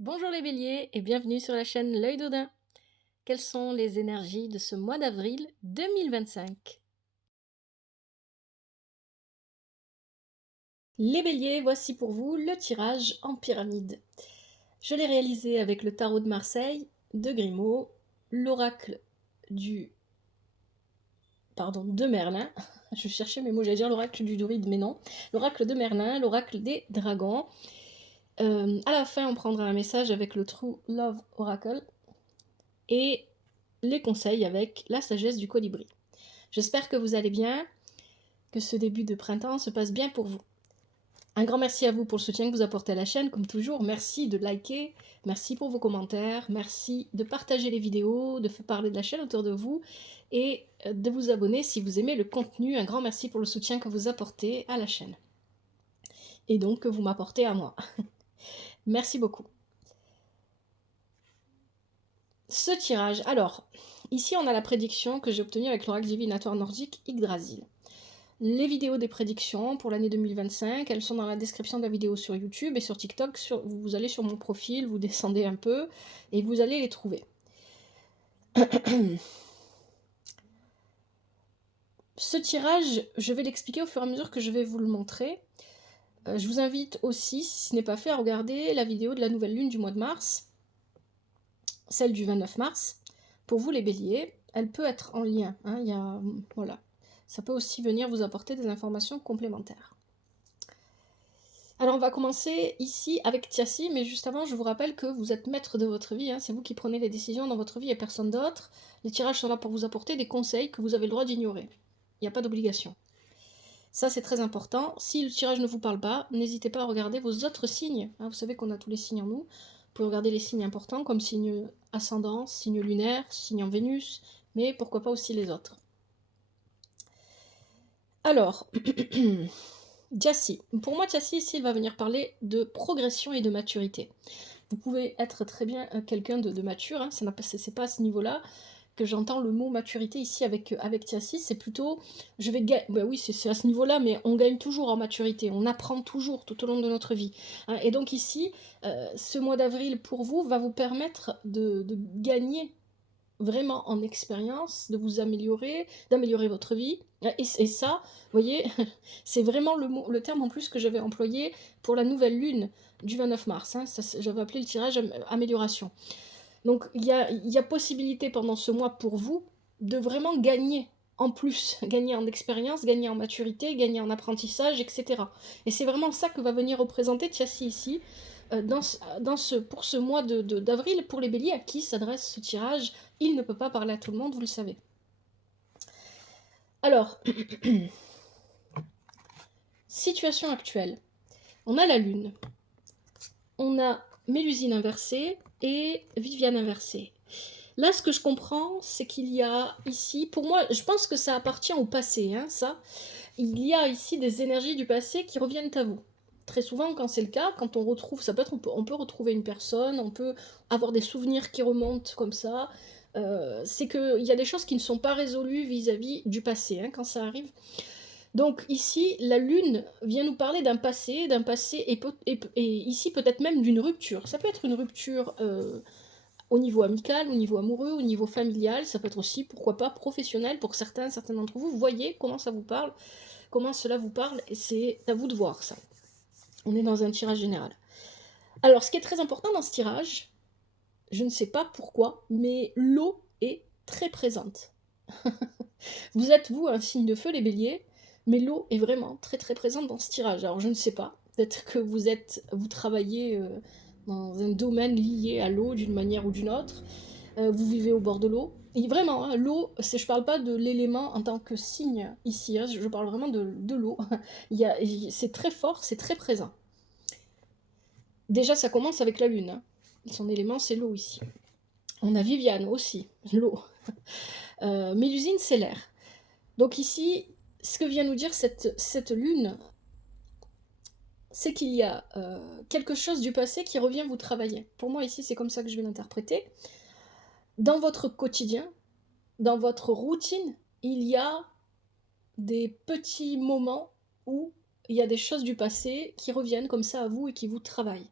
Bonjour les béliers et bienvenue sur la chaîne L'Œil d'Odin. Quelles sont les énergies de ce mois d'avril 2025? Les béliers, voici pour vous le tirage en pyramide. Je l'ai réalisé avec le tarot de Marseille, de Grimaud, l'oracle du... de Merlin. Je cherchais mes mots, j'allais dire l'oracle du druide, mais non. L'oracle de Merlin, l'oracle des dragons. À la fin, on prendra un message avec le True Love Oracle et les conseils avec la sagesse du colibri. J'espère que vous allez bien, que ce début de printemps se passe bien pour vous. Un grand merci à vous pour le soutien que vous apportez à la chaîne, comme toujours. Merci de liker, merci pour vos commentaires, merci de partager les vidéos, de faire parler de la chaîne autour de vous et de vous abonner si vous aimez le contenu. Un grand merci pour le soutien que vous apportez à la chaîne et donc que vous m'apportez à moi. Merci beaucoup. Ce tirage, alors, ici on a la prédiction que j'ai obtenue avec l'oracle divinatoire nordique Yggdrasil. Les vidéos des prédictions pour l'année 2025, elles sont dans la description de la vidéo sur YouTube et sur TikTok. Vous allez sur mon profil, vous descendez un peu et vous allez les trouver. Ce tirage, je vais l'expliquer au fur et à mesure que je vais vous le montrer. Je vous invite aussi, si ce n'est pas fait, à regarder la vidéo de la nouvelle lune du mois de mars, celle du 29 mars. Pour vous les béliers, elle peut être en lien. Voilà. Ça peut aussi venir vous apporter des informations complémentaires. Alors on va commencer ici avec Tiassi, mais juste avant je vous rappelle que vous êtes maître de votre vie, c'est vous qui prenez les décisions dans votre vie et personne d'autre. Les tirages sont là pour vous apporter des conseils que vous avez le droit d'ignorer. Il n'y a pas d'obligation. Ça c'est très important. Si le tirage ne vous parle pas, n'hésitez pas à regarder vos autres signes. Vous savez qu'on a tous les signes en nous. Vous pouvez regarder les signes importants comme signe ascendant, signe lunaire, signe en Vénus, mais pourquoi pas aussi les autres. Alors... Tiassi. Pour moi, Tiassi, ici, il va venir parler de progression et de maturité. Vous pouvez être très bien quelqu'un de mature, c'est pas à ce niveau-là que j'entends le mot maturité ici avec Tiassi, c'est plutôt, oui, c'est à ce niveau-là, mais on gagne toujours en maturité, on apprend toujours tout au long de notre vie. Et donc ici, ce mois d'avril pour vous va vous permettre de gagner vraiment en expérience, de vous améliorer, d'améliorer votre vie. Et ça, vous voyez, c'est vraiment le terme en plus que j'avais employé pour la nouvelle lune du 29 mars. J'avais appelé le tirage amélioration. Donc il y a possibilité pendant ce mois pour vous de vraiment gagner en plus, gagner en expérience, gagner en maturité, gagner en apprentissage, etc. Et c'est vraiment ça que va venir représenter Tiassi ici, pour ce mois d'avril, pour les béliers à qui s'adresse ce tirage. Il ne peut pas parler à tout le monde, vous le savez. Alors, situation actuelle. On a la lune, on a Mélusine inversée et Viviane inversée. Là, ce que je comprends, c'est qu'il y a ici, pour moi, je pense que ça appartient au passé, ça. Il y a ici des énergies du passé qui reviennent à vous. Très souvent, quand c'est le cas, quand on retrouve, on peut retrouver une personne, on peut avoir des souvenirs qui remontent comme ça. C'est qu'il y a des choses qui ne sont pas résolues vis-à-vis du passé, quand ça arrive. Donc ici, la lune vient nous parler d'un passé et ici peut-être même d'une rupture. Ça peut être une rupture au niveau amical, au niveau amoureux, au niveau familial, ça peut être aussi, pourquoi pas, professionnel pour certains d'entre vous. Vous voyez comment ça vous parle, comment cela vous parle, et c'est à vous de voir ça. On est dans un tirage général. Alors, ce qui est très important dans ce tirage, je ne sais pas pourquoi, mais l'eau est très présente. Vous êtes, vous, un signe de feu, les béliers, mais l'eau est vraiment très très présente dans ce tirage. Alors, je ne sais pas, peut-être que vous travaillez dans un domaine lié à l'eau d'une manière ou d'une autre, vous vivez au bord de l'eau. Et vraiment, l'eau, je parle pas de l'élément en tant que signe ici, je parle vraiment de l'eau. C'est très fort, c'est très présent. Déjà, ça commence avec la lune. Son élément, c'est l'eau ici. On a Viviane aussi, l'eau. Mélusine, c'est l'air. Donc ici, ce que vient nous dire cette lune, c'est qu'il y a quelque chose du passé qui revient vous travailler. Pour moi, ici, c'est comme ça que je vais l'interpréter. Dans votre quotidien, dans votre routine, il y a des petits moments où il y a des choses du passé qui reviennent comme ça à vous et qui vous travaillent.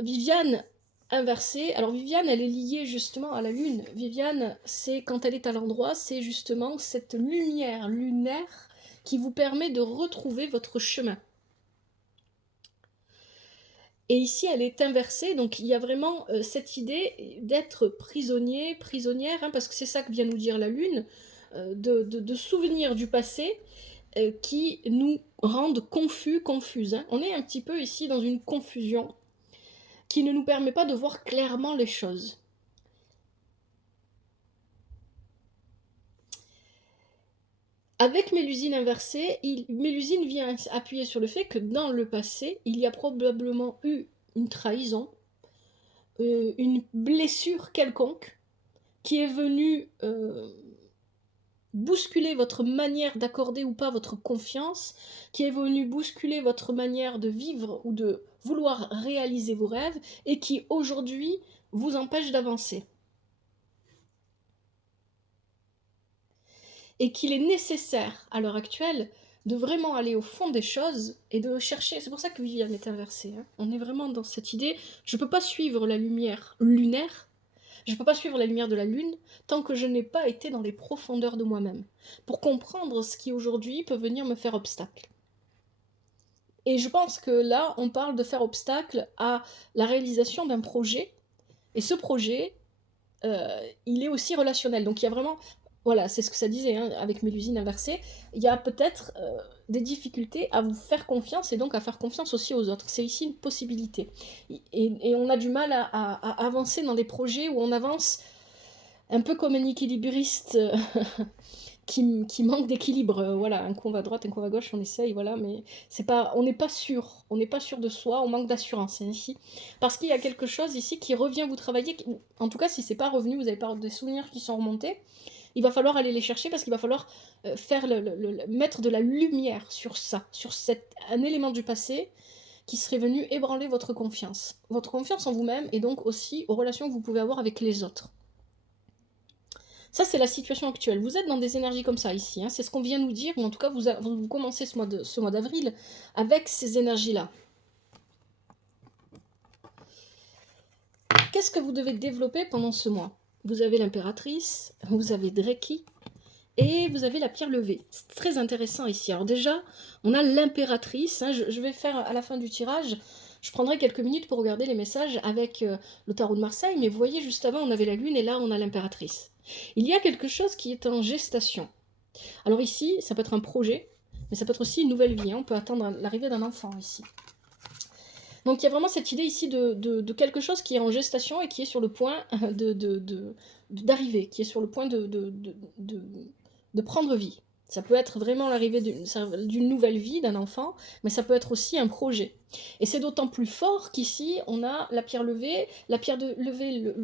Viviane inversée, alors Viviane, elle est liée justement à la lune. Viviane, c'est quand elle est à l'endroit, c'est justement cette lumière lunaire qui vous permet de retrouver votre chemin. Et ici, elle est inversée, donc il y a vraiment cette idée d'être prisonnier, prisonnière, hein, parce que c'est ça que vient nous dire la lune, de souvenirs du passé qui nous rendent confus, confuses. Hein. On est un petit peu ici dans une confusion qui ne nous permet pas de voir clairement les choses. Avec Mélusine inversée, Mélusine vient appuyer sur le fait que dans le passé, il y a probablement eu une trahison, une blessure quelconque, qui est venue bousculer votre manière d'accorder ou pas votre confiance, qui est venue bousculer votre manière de vivre ou de vouloir réaliser vos rêves, et qui aujourd'hui vous empêche d'avancer. Et qu'il est nécessaire à l'heure actuelle de vraiment aller au fond des choses et de chercher. C'est pour ça que Viviane est inversée. Hein. On est vraiment dans cette idée, je ne peux pas suivre la lumière lunaire, je ne peux pas suivre la lumière de la lune tant que je n'ai pas été dans les profondeurs de moi-même, pour comprendre ce qui aujourd'hui peut venir me faire obstacle. Et je pense que là, on parle de faire obstacle à la réalisation d'un projet, et ce projet, il est aussi relationnel. Donc il y a vraiment, voilà, c'est ce que ça disait, hein, avec Mélusine inversée, il y a peut-être des difficultés à vous faire confiance et donc à faire confiance aussi aux autres. C'est ici une possibilité. Et on a du mal à avancer dans des projets où on avance un peu comme un équilibriste qui manque d'équilibre. Voilà, un coup on va à droite, un coup on va à gauche, on essaye, voilà, mais c'est pas, on n'est pas sûr de soi, on manque d'assurance hein, ici. Parce qu'il y a quelque chose ici qui revient vous travailler, en tout cas si c'est pas revenu, vous avez pas des souvenirs qui sont remontés, il va falloir aller les chercher parce qu'il va falloir faire mettre de la lumière sur ça, sur un élément du passé qui serait venu ébranler votre confiance en vous-même et donc aussi aux relations que vous pouvez avoir avec les autres. Ça, c'est la situation actuelle. Vous êtes dans des énergies comme ça ici. Hein. C'est ce qu'on vient nous dire, ou en tout cas, vous commencez ce mois d'avril avec ces énergies-là. Qu'est-ce que vous devez développer pendant ce mois? Vous avez l'impératrice, vous avez Dreki, et vous avez la pierre levée. C'est très intéressant ici. Alors déjà, on a l'impératrice. Hein. Je vais faire à la fin du tirage, je prendrai quelques minutes pour regarder les messages avec le tarot de Marseille, mais vous voyez, juste avant, on avait la lune, et là, on a l'impératrice. Il y a quelque chose qui est en gestation. Alors ici, ça peut être un projet, mais ça peut être aussi une nouvelle vie. Hein. On peut attendre l'arrivée d'un enfant ici. Donc il y a vraiment cette idée ici de quelque chose qui est en gestation et qui est sur le point d'arriver, qui est sur le point de prendre vie. Ça peut être vraiment l'arrivée d'une nouvelle vie d'un enfant, mais ça peut être aussi un projet. Et c'est d'autant plus fort qu'ici, on a la pierre levée. La pierre levée,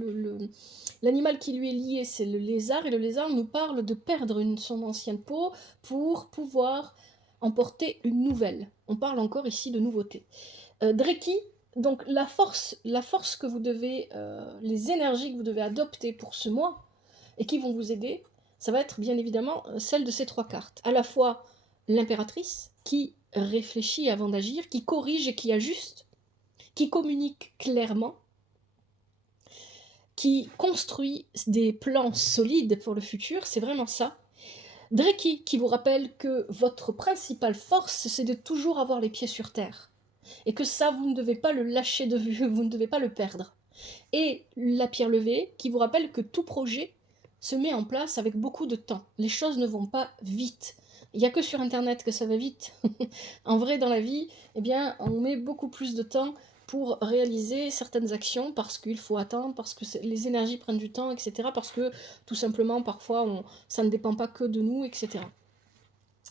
l'animal qui lui est lié, c'est le lézard, et le lézard nous parle de perdre son ancienne peau pour pouvoir emporter une nouvelle. On parle encore ici de nouveauté. Dreki, donc la force que vous devez, les énergies que vous devez adopter pour ce mois, et qui vont vous aider, ça va être bien évidemment celle de ces trois cartes. À la fois l'impératrice, qui réfléchit avant d'agir, qui corrige et qui ajuste, qui communique clairement, qui construit des plans solides pour le futur, c'est vraiment ça. Dreki, qui vous rappelle que votre principale force, c'est de toujours avoir les pieds sur terre. Et que ça, vous ne devez pas le lâcher de vue, vous ne devez pas le perdre. Et la pierre levée, qui vous rappelle que tout projet se met en place avec beaucoup de temps. Les choses ne vont pas vite. Il n'y a que sur Internet que ça va vite. En vrai, dans la vie, eh bien, on met beaucoup plus de temps pour réaliser certaines actions parce qu'il faut attendre, parce que les énergies prennent du temps, etc. Parce que, tout simplement, parfois, ça ne dépend pas que de nous, etc.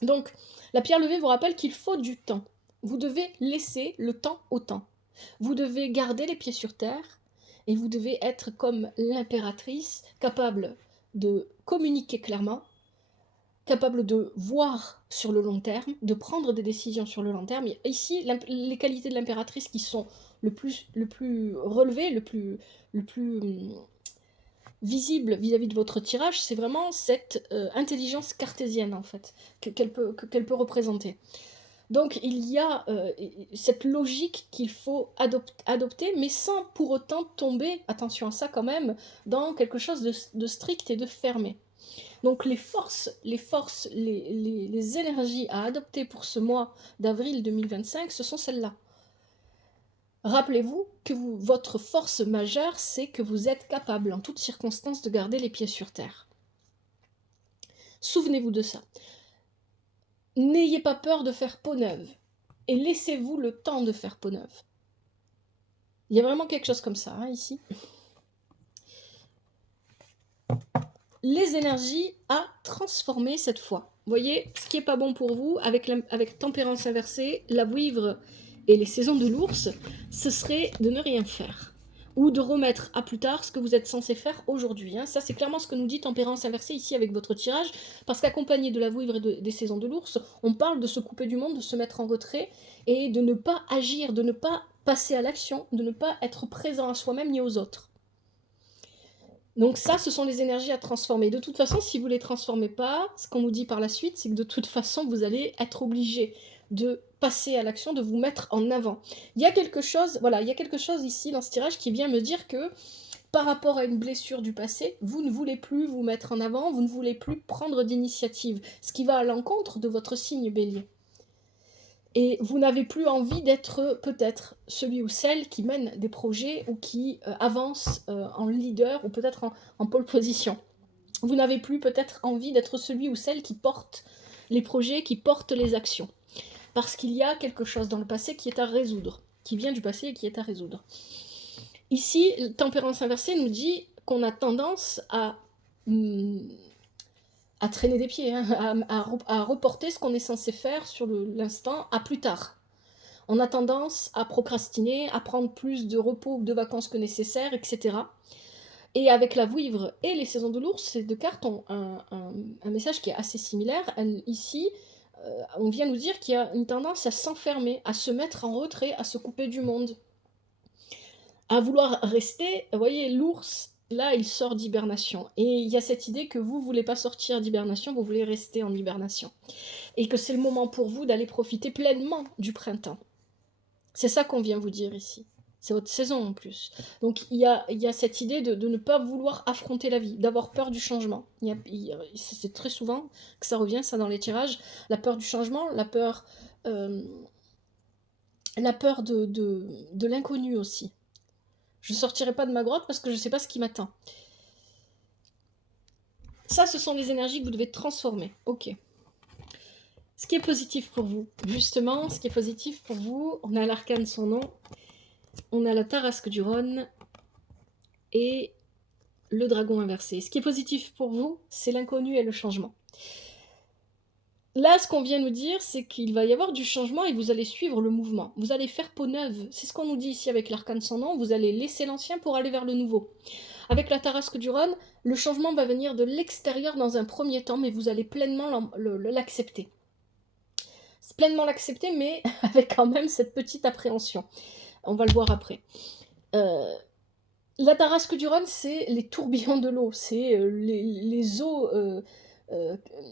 Donc, la pierre levée vous rappelle qu'il faut du temps. Vous devez laisser le temps au temps. Vous devez garder les pieds sur terre et vous devez être comme l'impératrice, capable de communiquer clairement, capable de voir sur le long terme, de prendre des décisions sur le long terme. Et ici, les qualités de l'impératrice qui sont le plus relevées, le plus visible vis-à-vis de votre tirage, c'est vraiment cette intelligence cartésienne en fait qu'elle peut représenter. Donc il y a cette logique qu'il faut adopter, mais sans pour autant tomber, attention à ça quand même, dans quelque chose de strict et de fermé. Donc les énergies à adopter pour ce mois d'avril 2025, ce sont celles-là. Rappelez-vous que votre force majeure, c'est que vous êtes capable en toutes circonstances de garder les pieds sur terre. Souvenez-vous de ça. N'ayez pas peur de faire peau neuve et laissez-vous le temps de faire peau neuve. Il y a vraiment quelque chose comme ça, hein, ici. Les énergies à transformer cette fois. Vous voyez, ce qui n'est pas bon pour vous, avec tempérance inversée, la vouivre et les saisons de l'ours, ce serait de ne rien faire. Ou de remettre à plus tard ce que vous êtes censé faire aujourd'hui. Hein. Ça, c'est clairement ce que nous dit tempérance inversée ici avec votre tirage, parce qu'accompagné de la vouivre et des saisons de l'ours, on parle de se couper du monde, de se mettre en retrait, et de ne pas agir, de ne pas passer à l'action, de ne pas être présent à soi-même ni aux autres. Donc ça, ce sont les énergies à transformer. De toute façon, si vous ne les transformez pas, ce qu'on nous dit par la suite, c'est que de toute façon, vous allez être obligé de passer à l'action, de vous mettre en avant. Il y a quelque chose, voilà, il y a quelque chose ici dans ce tirage qui vient me dire que par rapport à une blessure du passé, vous ne voulez plus vous mettre en avant, vous ne voulez plus prendre d'initiative, ce qui va à l'encontre de votre signe bélier. Et vous n'avez plus envie d'être peut-être celui ou celle qui mène des projets ou qui avance en leader ou peut-être en pole position. Vous n'avez plus peut-être envie d'être celui ou celle qui porte les projets, qui porte les actions. Parce qu'il y a quelque chose dans le passé qui est à résoudre, qui vient du passé et qui est à résoudre. Ici, tempérance inversée nous dit qu'on a tendance à traîner des pieds, hein, à reporter ce qu'on est censé faire sur l'instant à plus tard. On a tendance à procrastiner, à prendre plus de repos ou de vacances que nécessaire, etc. Et avec la vouivre et les saisons de l'ours, ces deux cartes ont un message qui est assez similaire. Ici, on vient nous dire qu'il y a une tendance à s'enfermer, à se mettre en retrait, à se couper du monde, à vouloir rester. Vous voyez, l'ours, là, il sort d'hibernation. Et il y a cette idée que vous ne voulez pas sortir d'hibernation, vous voulez rester en hibernation. Et que c'est le moment pour vous d'aller profiter pleinement du printemps. C'est ça qu'on vient vous dire ici. C'est votre saison en plus. Donc il y a cette idée de ne pas vouloir affronter la vie, d'avoir peur du changement. C'est très souvent que ça revient, ça, dans les tirages. La peur du changement, la peur de l'inconnu aussi. Je ne sortirai pas de ma grotte parce que je ne sais pas ce qui m'attend. Ça, ce sont les énergies que vous devez transformer. Ok. Ce qui est positif pour vous, justement, ce qui est positif pour vous, on a l'arcane son nom, on a la tarasque du Rhône et le dragon inversé. Ce qui est positif pour vous, c'est l'inconnu et le changement. Là, ce qu'on vient nous dire, c'est qu'il va y avoir du changement et vous allez suivre le mouvement. Vous allez faire peau neuve. C'est ce qu'on nous dit ici avec l'arcane sans nom. Vous allez laisser l'ancien pour aller vers le nouveau. Avec la tarasque du Rhône, le changement va venir de l'extérieur dans un premier temps, mais vous allez pleinement l'accepter. Pleinement l'accepter, mais avec quand même cette petite appréhension. On va le voir après. La tarasque du Rhône, c'est les tourbillons de l'eau, c'est les eaux...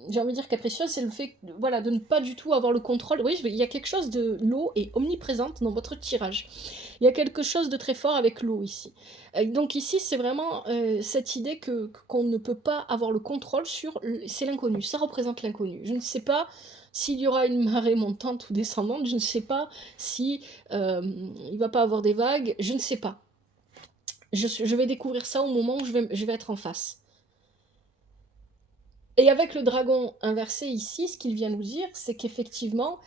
j'ai envie de dire capricieuse, c'est le fait voilà, de ne pas du tout avoir le contrôle. Oui, il y a quelque chose de... L'eau est omniprésente dans votre tirage. Il y a quelque chose de très fort avec l'eau ici. Donc ici, c'est vraiment cette idée qu'on ne peut pas avoir le contrôle sur... C'est l'inconnu, ça représente l'inconnu. Je ne sais pas s'il y aura une marée montante ou descendante, je ne sais pas si il ne va pas avoir des vagues, je ne sais pas. Je vais découvrir ça au moment où je vais être en face. Et avec le dragon inversé ici, ce qu'il vient nous dire, c'est qu'effectivement,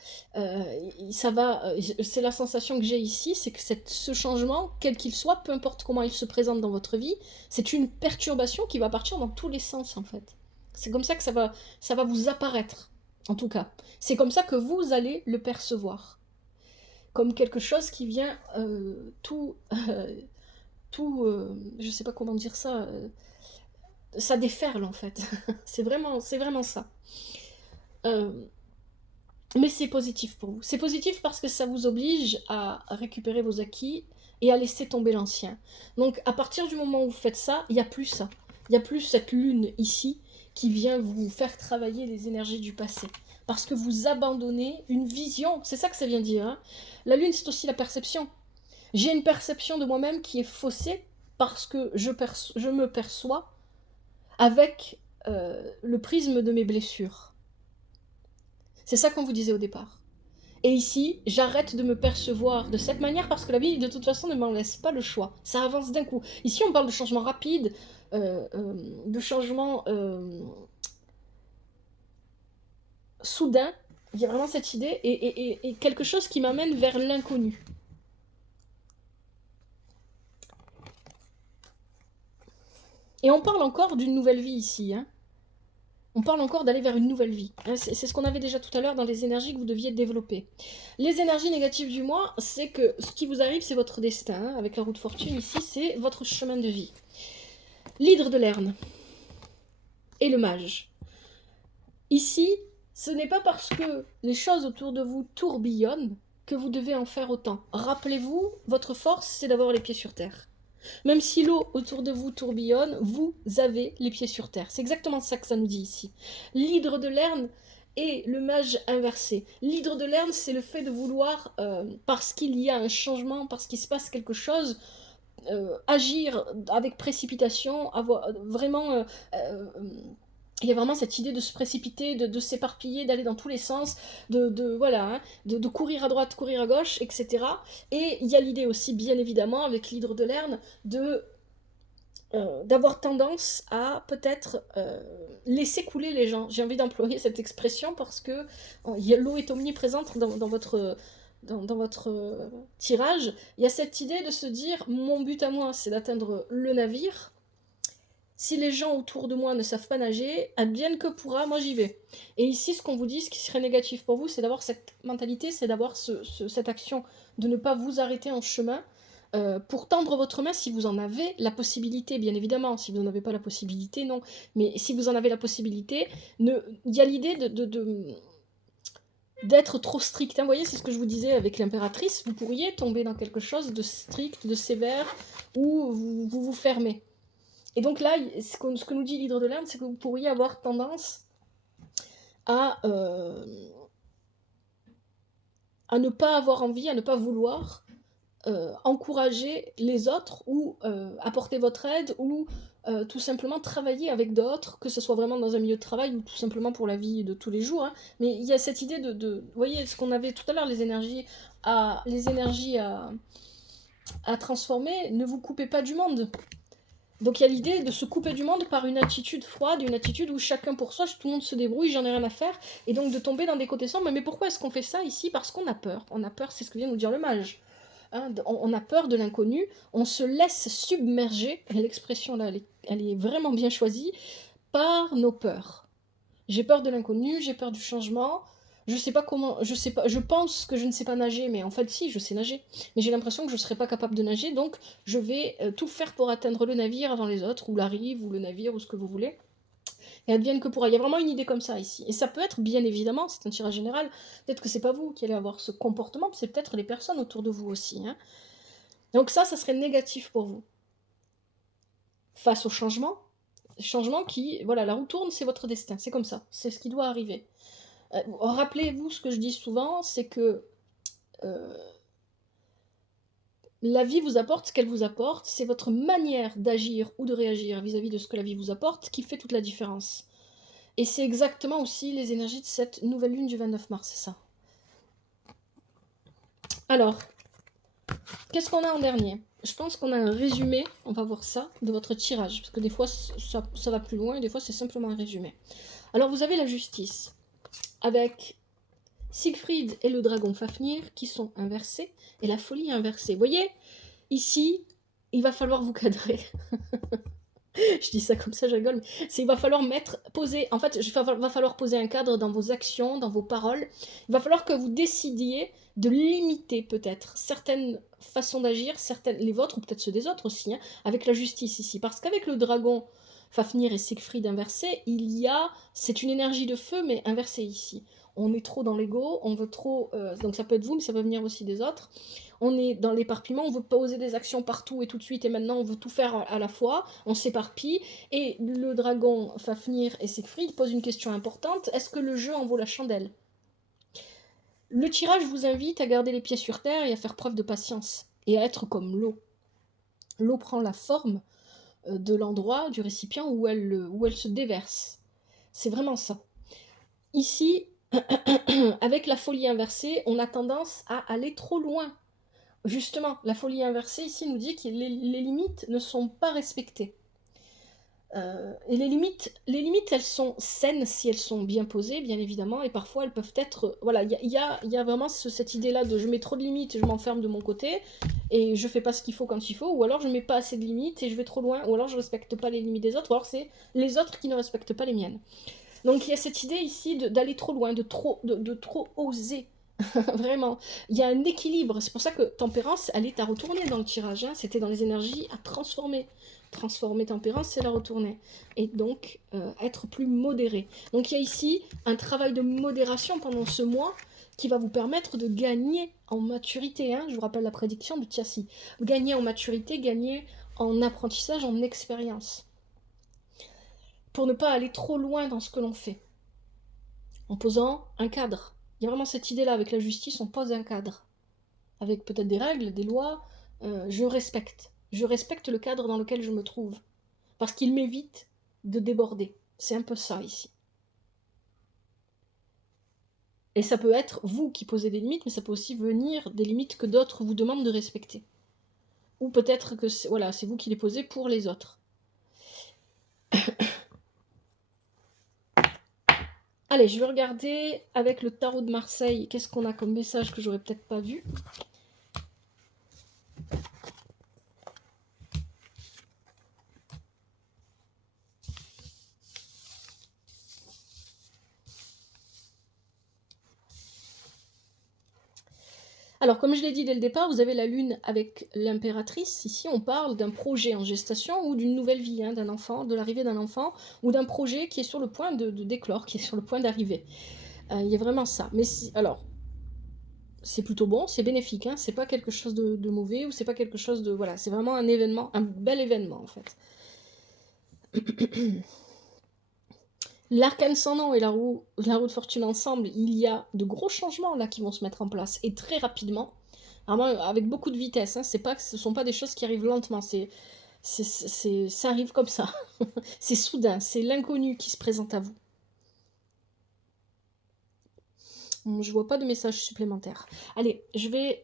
c'est la sensation que j'ai ici, c'est que ce changement, quel qu'il soit, peu importe comment il se présente dans votre vie, c'est une perturbation qui va partir dans tous les sens, en fait. C'est comme ça que ça va vous apparaître, en tout cas. C'est comme ça que vous allez le percevoir. Comme quelque chose qui vient je sais pas comment dire ça... ça déferle en fait, c'est vraiment ça. Mais c'est positif pour vous. C'est positif parce que ça vous oblige à récupérer vos acquis et à laisser tomber l'ancien. Donc à partir du moment où vous faites ça, il n'y a plus ça. Il n'y a plus cette lune ici qui vient vous faire travailler les énergies du passé. parce que vous abandonnez une vision. C'est ça que ça vient dire. Hein. La lune, c'est aussi la perception. J'ai une perception de moi-même qui est faussée parce que je me perçois avec le prisme de mes blessures. C'est ça qu'on vous disait au départ. Et ici, j'arrête de me percevoir de cette manière parce que la vie, de toute façon, ne m'en laisse pas le choix. Ça avance d'un coup. Ici, on parle de changement rapide, de changement soudain. Il y a vraiment cette idée et quelque chose qui m'amène vers l'inconnu. Et on parle encore d'une nouvelle vie ici. Hein. On parle encore d'aller vers une nouvelle vie. Hein. C'est ce qu'on avait déjà tout à l'heure dans les énergies que vous deviez développer. Les énergies négatives du mois, c'est que ce qui vous arrive, c'est votre destin. Hein. Avec la roue de fortune ici, c'est votre chemin de vie. L'hydre de Lerne et le mage. Ici, ce n'est pas parce que les choses autour de vous tourbillonnent que vous devez en faire autant. Rappelez-vous, votre force, c'est d'avoir les pieds sur terre. Même si l'eau autour de vous tourbillonne, vous avez les pieds sur terre. C'est exactement ça que ça nous dit ici. L'hydre de Lerne et le mage inversé. L'hydre de Lerne, c'est le fait de vouloir, parce qu'il y a un changement, parce qu'il se passe quelque chose, agir avec précipitation, avoir vraiment... il y a vraiment cette idée de se précipiter, de s'éparpiller, d'aller dans tous les sens, voilà, hein, de courir à droite, courir à gauche, etc. Et il y a l'idée aussi, bien évidemment, avec l'hydre de Lerne, d'avoir tendance à peut-être laisser couler les gens. J'ai envie d'employer cette expression parce que l'eau est omniprésente dans votre tirage. Il y a cette idée de se dire, mon but à moi, c'est d'atteindre le navire. Si les gens autour de moi ne savent pas nager, advienne que pourra, moi j'y vais. Et ici, ce qu'on vous dit, ce qui serait négatif pour vous, c'est d'avoir cette mentalité, c'est d'avoir cette action, de ne pas vous arrêter en chemin, pour tendre votre main si vous en avez la possibilité, bien évidemment. Si vous n'en avez pas la possibilité, non. Mais si vous en avez la possibilité, il y a l'idée d'être trop strict. Hein. Vous voyez, c'est ce que je vous disais avec l'impératrice, vous pourriez tomber dans quelque chose de strict, de sévère, où vous fermez. Et donc là, ce que nous dit l'hydre de Lerne, c'est que vous pourriez avoir tendance à ne pas avoir envie, à ne pas vouloir encourager les autres ou apporter votre aide ou tout simplement travailler avec d'autres, que ce soit vraiment dans un milieu de travail ou tout simplement pour la vie de tous les jours. Hein. Mais il y a cette idée vous voyez, ce qu'on avait tout à l'heure, les énergies à transformer, ne vous coupez pas du monde. Donc il y a l'idée de se couper du monde par une attitude froide, une attitude où chacun pour soi, tout le monde se débrouille, j'en ai rien à faire, et donc de tomber dans des côtés sombres. Mais pourquoi est-ce qu'on fait ça ici? Parce qu'on a peur. On a peur, c'est ce que vient nous dire le mage. Hein, on a peur de l'inconnu, on se laisse submerger, et l'expression là, elle est vraiment bien choisie, par nos peurs. J'ai peur de l'inconnu, j'ai peur du changement, je pense que je ne sais pas nager, mais en fait si, je sais nager. Mais j'ai l'impression que je ne serai pas capable de nager, donc je vais tout faire pour atteindre le navire avant les autres, ou la rive, ou le navire, ou ce que vous voulez. Et advienne que pourra. Il y a vraiment une idée comme ça ici. Et ça peut être, bien évidemment, c'est un tirage général, peut-être que c'est pas vous qui allez avoir ce comportement, c'est peut-être les personnes autour de vous aussi. Hein. Donc ça serait négatif pour vous. Face au changement qui, voilà, la roue tourne, c'est votre destin, c'est comme ça, c'est ce qui doit arriver. Rappelez-vous ce que je dis souvent, c'est que la vie vous apporte ce qu'elle vous apporte, c'est votre manière d'agir ou de réagir vis-à-vis de ce que la vie vous apporte qui fait toute la différence. Et c'est exactement aussi les énergies de cette nouvelle lune du 29 mars, c'est ça. Alors, qu'est-ce qu'on a en dernier? Je pense qu'on a un résumé, on va voir ça, de votre tirage, parce que des fois ça va plus loin et des fois c'est simplement un résumé. Alors vous avez la justice, avec Siegfried et le dragon Fafnir qui sont inversés, et la folie inversée. Vous voyez, ici, il va falloir vous cadrer. Je dis ça comme ça, je rigole, mais il va falloir poser un cadre dans vos actions, dans vos paroles. Il va falloir que vous décidiez de limiter peut-être certaines façons d'agir, les vôtres ou peut-être ceux des autres aussi, hein, avec la justice ici. Parce qu'avec le dragon Fafnir et Siegfried inversés, c'est une énergie de feu mais inversée ici. On est trop dans l'ego, on veut trop, donc ça peut être vous, mais ça peut venir aussi des autres. On est dans l'éparpillement, on veut poser des actions partout et tout de suite, et maintenant on veut tout faire à la fois, on s'éparpille, et le dragon Fafnir et Siegfried posent une question importante, est-ce que le jeu en vaut la chandelle? Le tirage vous invite à garder les pieds sur terre et à faire preuve de patience, et à être comme l'eau. L'eau prend la forme de l'endroit, du récipient où elle se déverse. C'est vraiment ça. Ici, avec la folie inversée, on a tendance à aller trop loin. Justement, la folie inversée ici nous dit que les limites ne sont pas respectées. Et les limites, elles sont saines si elles sont bien posées, bien évidemment, et parfois elles peuvent être... Voilà, il y a vraiment cette idée-là de je mets trop de limites et je m'enferme de mon côté, et je fais pas ce qu'il faut quand il faut, ou alors je mets pas assez de limites et je vais trop loin, ou alors je respecte pas les limites des autres, ou alors c'est les autres qui ne respectent pas les miennes. Donc il y a cette idée ici d'aller trop loin, de trop oser. Vraiment. Il y a un équilibre. C'est pour ça que tempérance, elle est à retourner dans le tirage. Hein. C'était dans les énergies à transformer. Transformer tempérance, c'est la retourner. Et donc, être plus modéré. Donc il y a ici un travail de modération pendant ce mois qui va vous permettre de gagner en maturité. Hein. Je vous rappelle la prédiction de Tiassi. Gagner en maturité, gagner en apprentissage, en expérience. Pour ne pas aller trop loin dans ce que l'on fait. En posant un cadre. Il y a vraiment cette idée-là, avec la justice, on pose un cadre. Avec peut-être des règles, des lois, je respecte. Je respecte le cadre dans lequel je me trouve. Parce qu'il m'évite de déborder. C'est un peu ça ici. Et ça peut être vous qui posez des limites, mais ça peut aussi venir des limites que d'autres vous demandent de respecter. Ou peut-être que c'est vous qui les posez pour les autres. Allez, je vais regarder avec le tarot de Marseille, qu'est-ce qu'on a comme message que j'aurais peut-être pas vu. Alors, comme je l'ai dit dès le départ, vous avez la lune avec l'impératrice. Ici, on parle d'un projet en gestation ou d'une nouvelle vie, hein, d'un enfant, de l'arrivée d'un enfant, ou d'un projet qui est sur le point de d'éclore, qui est sur le point d'arriver. Il y a vraiment ça. Mais alors, c'est plutôt bon, c'est bénéfique, hein, c'est pas quelque chose de mauvais, ou c'est pas quelque chose de... Voilà, c'est vraiment un événement, un bel événement, en fait. L'arcane sans nom et la roue de fortune ensemble, il y a de gros changements là qui vont se mettre en place, et très rapidement, vraiment avec beaucoup de vitesse. Hein. Ce ne sont pas des choses qui arrivent lentement, ça arrive comme ça. C'est soudain, c'est l'inconnu qui se présente à vous. Je vois pas de message supplémentaire. Allez, je vais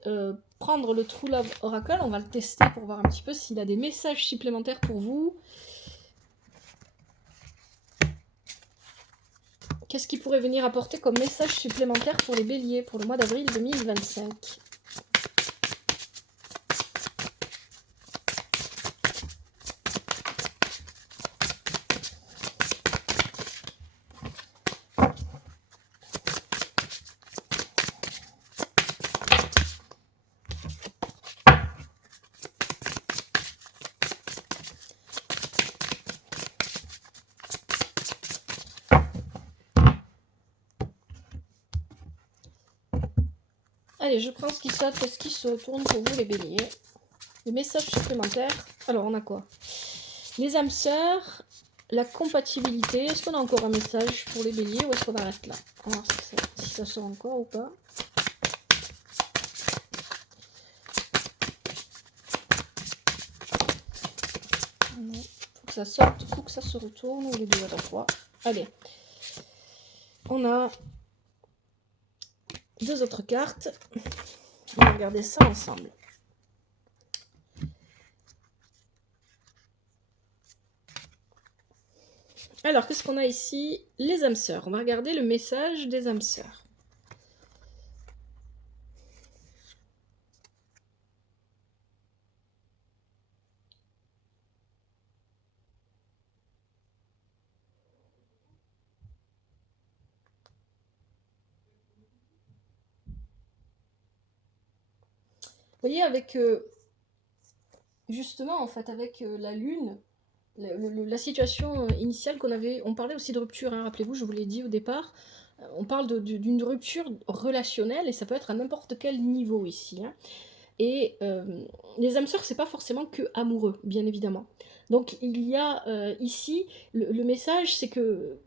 prendre le True Love Oracle, on va le tester pour voir un petit peu s'il a des messages supplémentaires pour vous. Qu'est-ce qui pourrait venir apporter comme message supplémentaire pour les béliers pour le mois d'avril 2025 ? Allez, je prends ce qui saute et ce qui se tourne pour vous les béliers. Les messages supplémentaires. Alors, on a quoi? Les âmes sœurs, la compatibilité. Est-ce qu'on a encore un message pour les béliers ou est-ce qu'on arrête là? On va voir si ça sort encore ou pas. Non. Faut que ça sorte, faut que ça se retourne, ou les deux à la fois. Allez. On a deux autres cartes. On va regarder ça ensemble. Alors, qu'est-ce qu'on a ici? Les âmes sœurs. On va regarder le message des âmes sœurs. Vous voyez, avec justement, en fait, avec la lune, la situation initiale qu'on avait, on parlait aussi de rupture, hein, rappelez-vous, je vous l'ai dit au départ, on parle d'une rupture relationnelle et ça peut être à n'importe quel niveau ici. Hein. Et les âmes sœurs, c'est pas forcément que amoureux, bien évidemment. Donc il y a ici, le message, c'est que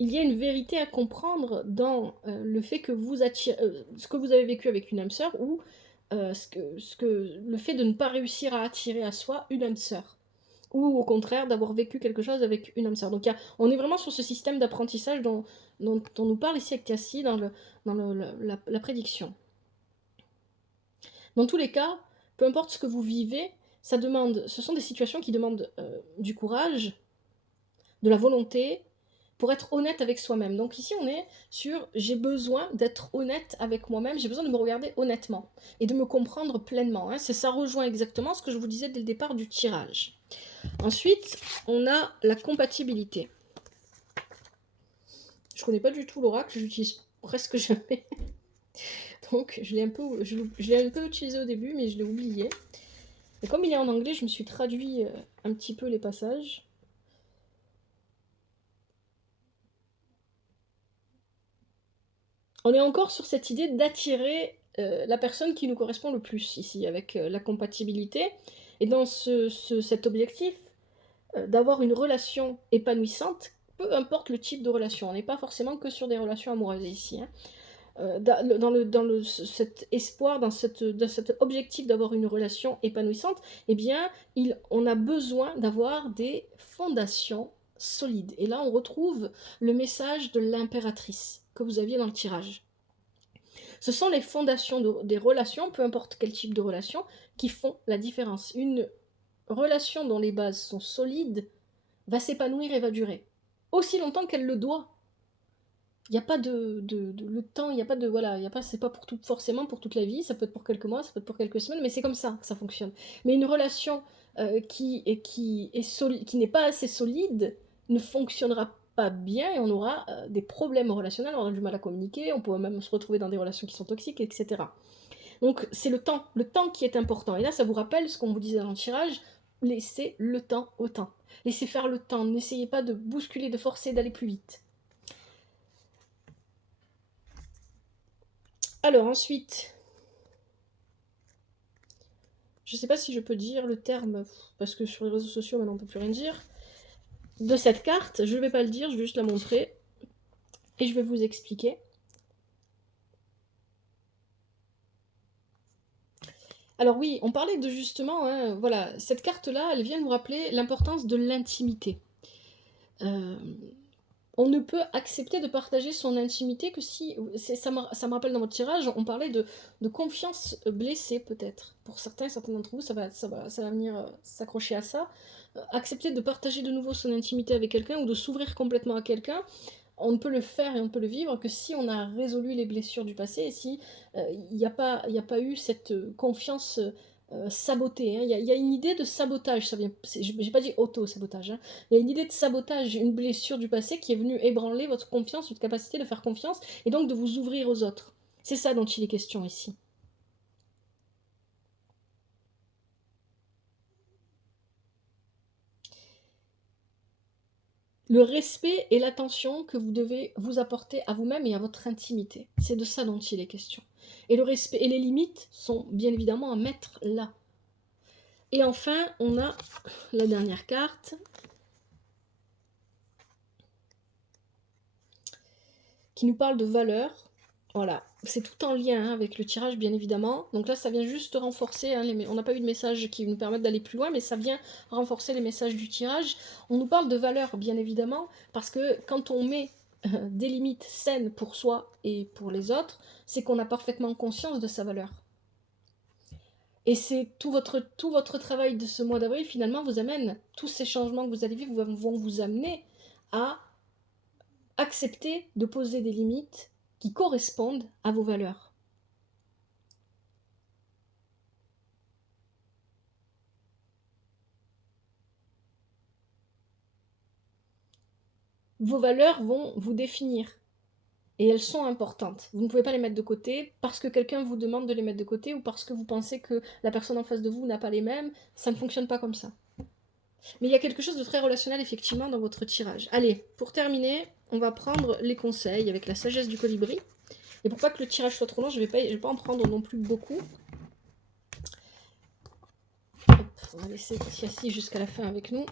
il y a une vérité à comprendre dans le fait que vous attirez, ce que vous avez vécu avec une âme sœur ou le fait de ne pas réussir à attirer à soi une âme sœur. Ou au contraire d'avoir vécu quelque chose avec une âme sœur. Donc on est vraiment sur ce système d'apprentissage dont on nous parle ici avec Cassie dans la prédiction. Dans tous les cas, peu importe ce que vous vivez, ce sont des situations qui demandent du courage, de la volonté, pour être honnête avec soi-même. Donc ici, on est sur j'ai besoin d'être honnête avec moi-même, j'ai besoin de me regarder honnêtement et de me comprendre pleinement. Hein. Ça rejoint exactement ce que je vous disais dès le départ du tirage. Ensuite, on a la compatibilité. Je connais pas du tout l'oracle, je l'utilise presque jamais. Donc je l'ai un peu utilisé au début, mais je l'ai oublié. Et comme il est en anglais, je me suis traduit un petit peu les passages. On est encore sur cette idée d'attirer la personne qui nous correspond le plus ici, avec la compatibilité. Et dans cet objectif d'avoir une relation épanouissante, peu importe le type de relation. On n'est pas forcément que sur des relations amoureuses ici. Hein. Cet espoir, dans cet objectif d'avoir une relation épanouissante, eh bien, on a besoin d'avoir des fondations solides. Et là, on retrouve le message de l'impératrice que vous aviez dans le tirage. Ce sont les fondations des relations, peu importe quel type de relation, qui font la différence. Une relation dont les bases sont solides va s'épanouir et va durer. Aussi longtemps qu'elle le doit. Il n'y a pas le temps, il n'y a pas de voilà, c'est pas forcément pour toute la vie, ça peut être pour quelques mois, ça peut être pour quelques semaines, mais c'est comme ça que ça fonctionne. Mais une relation qui n'est pas assez solide ne fonctionnera pas bien et on aura des problèmes relationnels, on aura du mal à communiquer, on peut même se retrouver dans des relations qui sont toxiques, etc. Donc c'est le temps qui est important. Et là, ça vous rappelle ce qu'on vous disait dans le tirage, laissez le temps au temps. Laissez faire le temps, n'essayez pas de bousculer, de forcer, d'aller plus vite. Alors ensuite, je ne sais pas si je peux dire le terme, parce que sur les réseaux sociaux maintenant on ne peut plus rien dire, de cette carte, je ne vais pas le dire, je vais juste la montrer, et je vais vous expliquer. Alors oui, on parlait de justement, hein, voilà, cette carte-là, elle vient nous rappeler l'importance de l'intimité. On ne peut accepter de partager son intimité que si... Ça me rappelle dans votre tirage, on parlait de confiance blessée peut-être. Pour certains d'entre vous, ça va venir s'accrocher à ça. Accepter de partager de nouveau son intimité avec quelqu'un ou de s'ouvrir complètement à quelqu'un, on ne peut le faire et on peut le vivre que si on a résolu les blessures du passé et si il n'y a pas eu cette confiance sabotée. Hein. Il y a une idée de sabotage, j'ai pas dit auto-sabotage, hein. Il y a une idée de sabotage, une blessure du passé qui est venue ébranler votre confiance, votre capacité de faire confiance et donc de vous ouvrir aux autres. C'est ça dont il est question ici. Le respect et l'attention que vous devez vous apporter à vous-même et à votre intimité. C'est de ça dont il est question. Et le respect et les limites sont bien évidemment à mettre là. Et enfin, on a la dernière carte qui nous parle de valeur. Voilà, c'est tout en lien avec le tirage, bien évidemment. Donc là, ça vient juste renforcer, hein, on n'a pas eu de messages qui nous permettent d'aller plus loin, mais ça vient renforcer les messages du tirage. On nous parle de valeur, bien évidemment, parce que quand on met des limites saines pour soi et pour les autres, c'est qu'on a parfaitement conscience de sa valeur. Et c'est tout votre travail de ce mois d'avril, finalement, vous amène, tous ces changements que vous allez vivre vont vous amener à accepter de poser des limites qui correspondent à vos valeurs. Vos valeurs vont vous définir. Et elles sont importantes. Vous ne pouvez pas les mettre de côté parce que quelqu'un vous demande de les mettre de côté ou parce que vous pensez que la personne en face de vous n'a pas les mêmes. Ça ne fonctionne pas comme ça. Mais il y a quelque chose de très relationnel effectivement dans votre tirage. Allez, pour terminer, on va prendre les conseils avec la sagesse du colibri. Et pour pas que le tirage soit trop long, je vais pas en prendre non plus beaucoup. Hop, on va laisser Cassie jusqu'à la fin avec nous.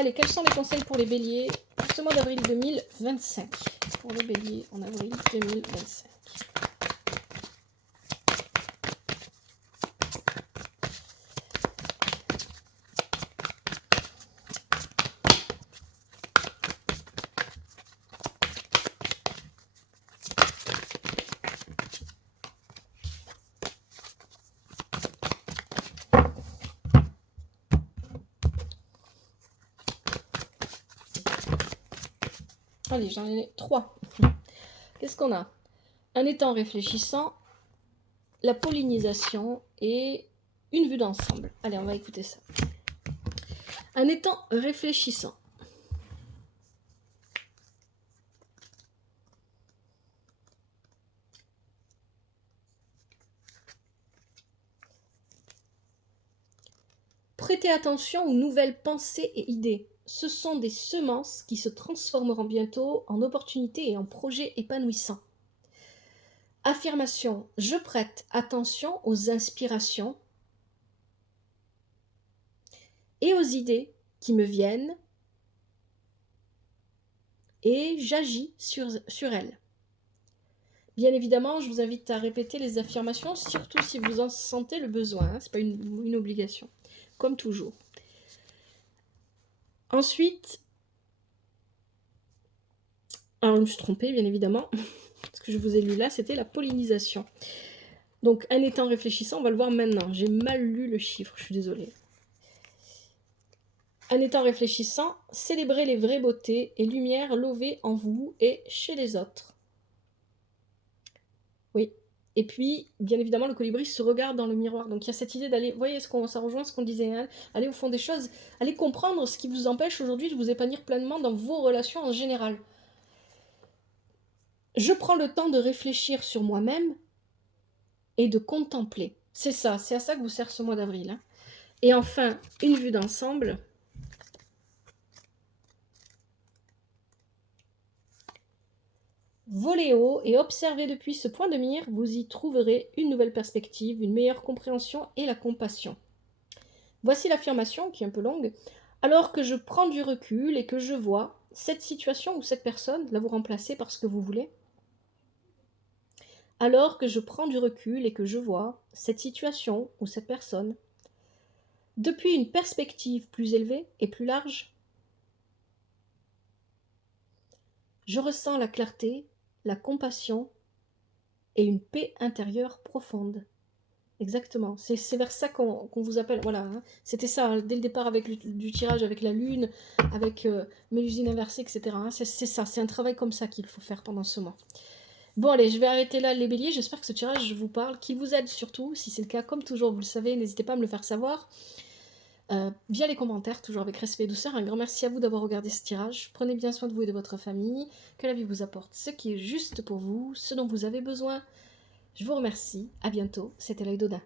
Allez, quels sont les conseils pour les béliers pour ce mois d'avril 2025? Pour les béliers en avril 2025. Allez, j'en ai 3. Qu'est-ce qu'on a? Un étang réfléchissant, la pollinisation et une vue d'ensemble. Allez, on va écouter ça. Un étang réfléchissant. Prêtez attention aux nouvelles pensées et idées. Ce sont des semences qui se transformeront bientôt en opportunités et en projets épanouissants. Affirmation, je prête attention aux inspirations et aux idées qui me viennent et j'agis sur elles. Bien évidemment, je vous invite à répéter les affirmations, surtout si vous en sentez le besoin. Ce n'est pas une obligation, comme toujours. Ensuite, alors je me suis trompée, bien évidemment. Ce que je vous ai lu là, c'était la pollinisation. Donc, un étang réfléchissant, on va le voir maintenant. J'ai mal lu le chiffre, je suis désolée. Un étang réfléchissant, célébrez les vraies beautés et lumières lovées en vous et chez les autres. Oui. Et puis, bien évidemment, le colibri se regarde dans le miroir. Donc, il y a cette idée d'aller, vous voyez, ça rejoint ce qu'on disait, hein, aller au fond des choses, aller comprendre ce qui vous empêche aujourd'hui de vous épanouir pleinement dans vos relations en général. Je prends le temps de réfléchir sur moi-même et de contempler. C'est ça, c'est à ça que vous sert ce mois d'avril. Hein. Et enfin, une vue d'ensemble. Volez haut et observez depuis ce point de mire, vous y trouverez une nouvelle perspective, une meilleure compréhension et la compassion. Voici l'affirmation qui est un peu longue. Alors que je prends du recul et que je vois cette situation ou cette personne, là vous remplacez par ce que vous voulez. Alors que je prends du recul et que je vois cette situation ou cette personne depuis une perspective plus élevée et plus large, je ressens la clarté, la compassion et une paix intérieure profonde. Exactement, c'est vers ça qu'on vous appelle, voilà, hein. C'était ça, hein, dès le départ avec du tirage, avec la lune, avec Mélusine inversée, etc. Hein, c'est ça, c'est un travail comme ça qu'il faut faire pendant ce mois. Bon allez, je vais arrêter là les béliers, j'espère que ce tirage vous parle, qu'il vous aide surtout, si c'est le cas, comme toujours, vous le savez, n'hésitez pas à me le faire savoir. Via les commentaires, toujours avec respect et douceur. Un grand merci à vous d'avoir regardé ce tirage. Prenez bien soin de vous et de votre famille. Que la vie vous apporte ce qui est juste pour vous, ce dont vous avez besoin. Je vous remercie. À bientôt. C'était l'œil d'Odin.